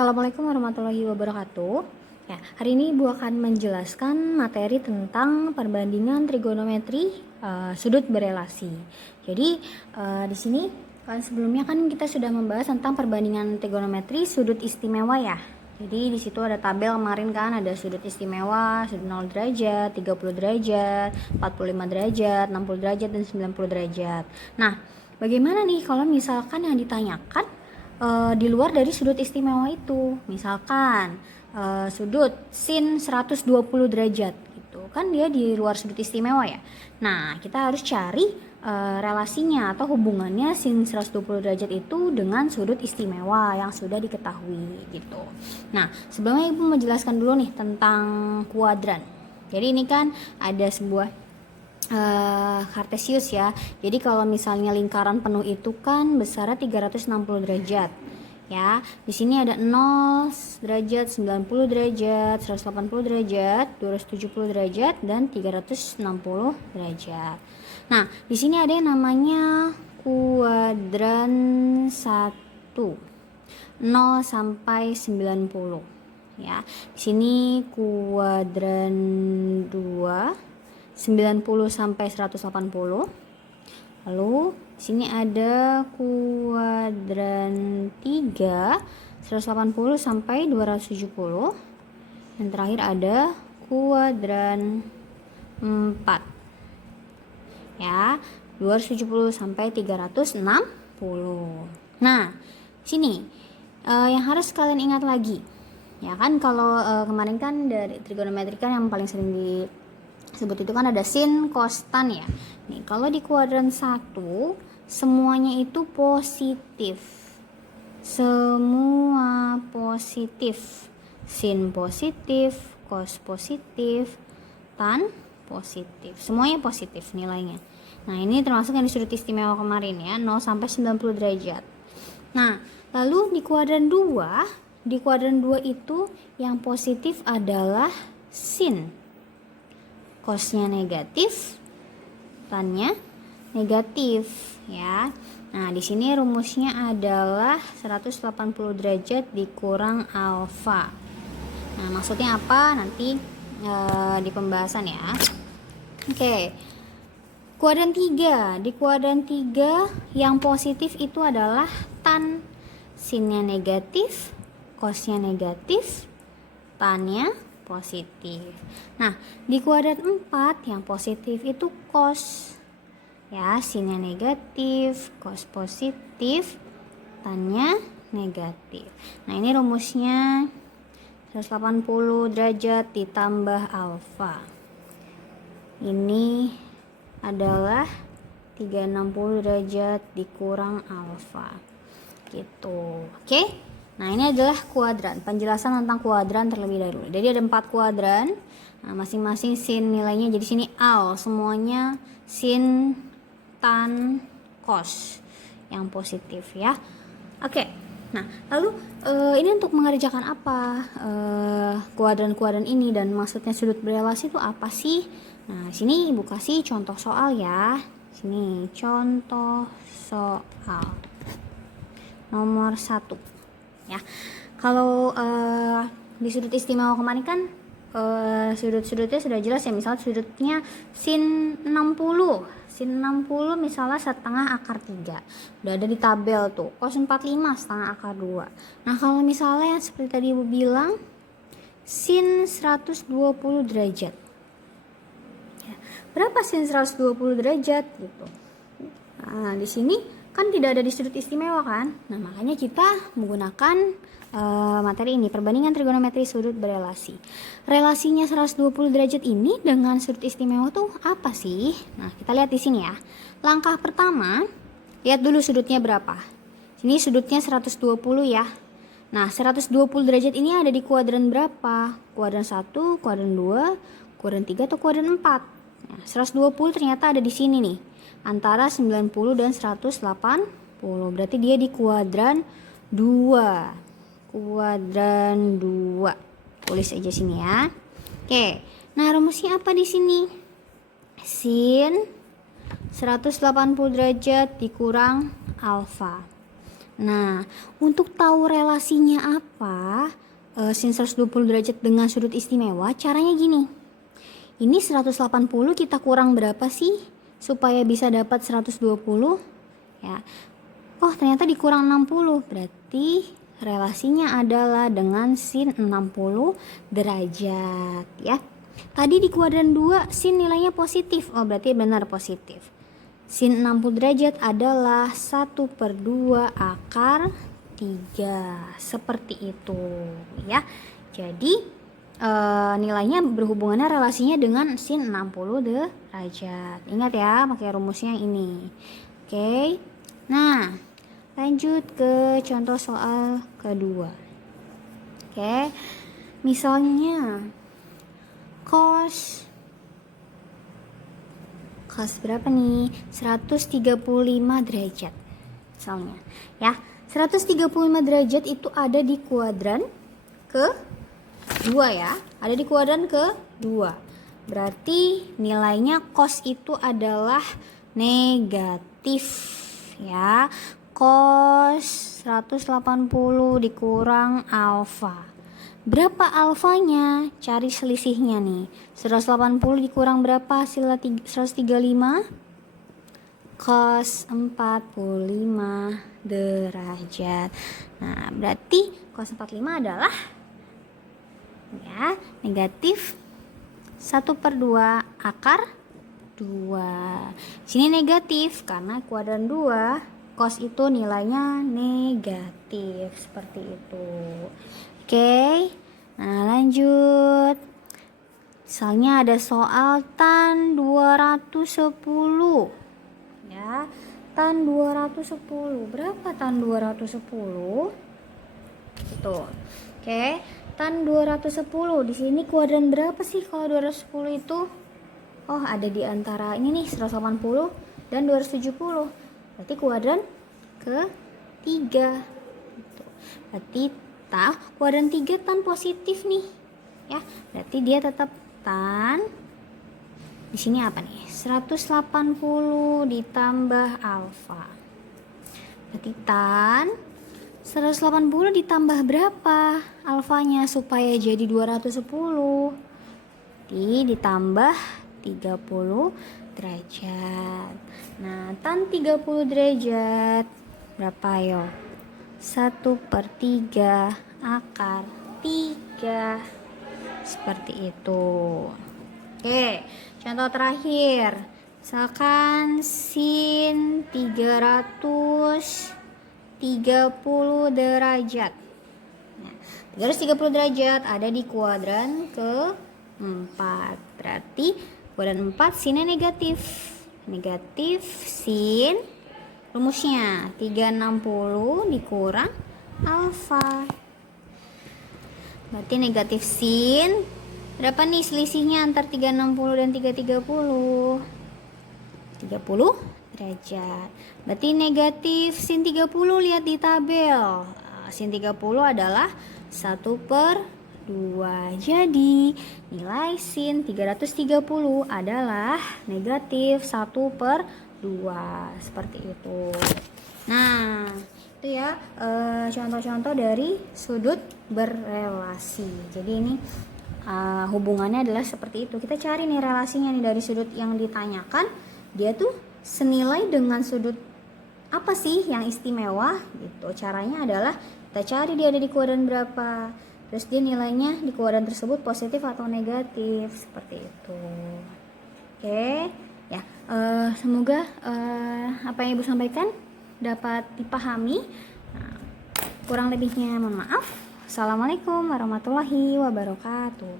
Assalamualaikum warahmatullahi wabarakatuh. Ya, hari ini Ibu akan menjelaskan materi tentang perbandingan trigonometri sudut berelasi. Jadi di sini sebelumnya kan kita sudah membahas tentang perbandingan trigonometri sudut istimewa ya. Jadi di situ ada tabel kemarin kan, ada sudut istimewa, sudut 0 derajat, 30 derajat, 45 derajat, 60 derajat dan 90 derajat. Nah, bagaimana nih kalau misalkan yang ditanyakan di luar dari sudut istimewa itu, misalkan sudut sin 120 derajat gitu kan, dia di luar sudut istimewa ya. Nah, kita harus cari relasinya atau hubungannya sin 120 derajat itu dengan sudut istimewa yang sudah diketahui gitu. Nah, sebelumnya Ibu menjelaskan dulu nih tentang kuadran. Jadi ini kan ada sebuah kartesius ya. Jadi kalau misalnya lingkaran penuh itu kan besarnya 360 derajat. Ya, di sini ada 0 derajat, 90 derajat, 180 derajat, 270 derajat dan 360 derajat. Nah, di sini ada yang namanya kuadran 1. 0 sampai 90 ya. Di sini kuadran 2 90 sampai 180. Lalu sini ada kuadran 3 180 sampai 270. Dan terakhir ada kuadran 4. Ya, 270 sampai 360. Nah, sini yang harus kalian ingat lagi. Ya kan, kalau kemarin kan dari trigonometri kan yang paling sering disebut itu kan ada sin, cos, tan ya. Nih, kalau di kuadran 1 semuanya itu positif. Semua positif. Sin positif, cos positif, tan positif. Semuanya positif nilainya. Nah, ini termasuk yang di sudut istimewa kemarin ya, 0 sampai 90 derajat. Nah, lalu di kuadran 2 itu yang positif adalah sin. Cosnya negatif, tannya negatif ya. Nah, di sini rumusnya adalah 180 derajat dikurang alfa. Nah, maksudnya apa? Nanti di pembahasan ya. Oke. Kuadran 3. Di kuadran 3 yang positif itu adalah tan. Sinnya negatif, cosnya negatif, tannya positif. Nah, di kuadran 4 yang positif itu cos. Ya, sinnya negatif, cos positif, tannya negatif. Nah, ini rumusnya 180 derajat ditambah alfa. Ini adalah 360 derajat dikurang alfa. Gitu. Oke? Nah, ini adalah kuadran, penjelasan tentang kuadran terlebih dahulu. Jadi ada 4 kuadran, nah, masing-masing sin nilainya, jadi sini al, semuanya sin, tan, cos yang positif ya. Oke, nah lalu ini untuk mengerjakan apa kuadran-kuadran ini dan maksudnya sudut berelasi itu apa sih? Nah, sini Ibu kasih contoh soal ya. Sini contoh soal nomor 1. Ya, kalau di sudut istimewa kemarin kan sudut-sudutnya sudah jelas ya. Misal sudutnya sin 60 misalnya setengah akar 3, udah ada di tabel tuh. Cos 45 setengah akar 2. Nah, kalau misalnya yang seperti tadi Ibu bilang sin 120 derajat ya, berapa sin 120 derajat gitu. Nah, di sini kan tidak ada di sudut istimewa kan. Nah, makanya kita menggunakan materi ini, perbandingan trigonometri sudut berelasi. Relasinya 120 derajat ini dengan sudut istimewa tuh apa sih? Nah, kita lihat di sini ya. Langkah pertama, lihat dulu sudutnya berapa. Sini sudutnya 120 ya. Nah, 120 derajat ini ada di kuadran berapa? Kuadran 1, kuadran 2, kuadran 3 atau kuadran 4? Nah, 120 ternyata ada di sini nih, antara 90 dan 180. Berarti dia di kuadran 2. Kuadran 2. Tulis aja sini ya. Oke. Nah, rumusnya apa di sini? Sin 180 derajat dikurang alfa. Nah, untuk tahu relasinya apa, sin 120 derajat dengan sudut istimewa, caranya gini. Ini 180 kita kurang berapa sih supaya bisa dapat 120? Ya. Oh, ternyata dikurang 60. Berarti relasinya adalah dengan sin 60 derajat ya. Tadi di kuadran 2 sin nilainya positif. Oh, berarti benar positif. Sin 60 derajat adalah 1/2 akar 3. Seperti itu ya. Jadi nilainya berhubungannya relasinya dengan sin 60 derajat. Ingat ya, pakai rumusnya ini. Oke. Nah, lanjut ke contoh soal kedua. Oke. Misalnya cos berapa nih? 135 derajat. Misalnya, ya. 135 derajat itu ada di kuadran ke 2 ya, ada di kuadran ke-2. Berarti nilainya cos itu adalah negatif ya. Cos 180 dikurang alfa. Berapa alfanya? Cari selisihnya nih. 180 dikurang berapa? Hasilnya 135. Cos 45 derajat. Nah, berarti cos 45 adalah ya negatif 1/2 akar 2. Sini negatif karena kuadran 2 cos itu nilainya negatif seperti itu. Oke. Nah, lanjut. Misalnya ada soal tan 210 ya. Tan 210. Berapa tan 210? Betul. Oke. Tan 210 di sini kuadran berapa sih kalau 210 itu? Oh, ada di antara ini nih 180 dan 270. Berarti kuadran ke-3. Berarti kuadran 3 tan positif nih. Ya, berarti dia tetap tan. Di sini apa nih? 180 ditambah alfa. Berarti tan 180 ditambah berapa alfanya supaya jadi 210? Ditambah 30 derajat. Nah, tan 30 derajat berapa yo? 1/3 akar 3. Seperti itu. Oke, contoh terakhir. Misalkan sin 330 derajat. Nah, 330 derajat ada di kuadran ke-4. Berarti kuadran 4 sinnya negatif. Negatif sin, rumusnya 360 dikurang alfa. Berarti negatif sin, berapa nih selisihnya antar 360 dan 330? 30 derajat. Berarti negatif sin 30, lihat di tabel. Sin 30 adalah 1/2. Jadi nilai sin 330 adalah negatif 1/2. Seperti itu. Nah, itu ya contoh-contoh dari sudut berrelasi. Jadi ini hubungannya adalah seperti itu. Kita cari nih relasinya nih dari sudut yang ditanyakan. Dia tuh senilai dengan sudut apa sih yang istimewa gitu. Caranya adalah kita cari dia ada di kuadran berapa, terus dia nilainya di kuadran tersebut positif atau negatif, seperti itu. Oke ya, semoga apa yang ibu sampaikan dapat dipahami. Nah, kurang lebihnya mohon maaf. Assalamualaikum warahmatullahi wabarakatuh.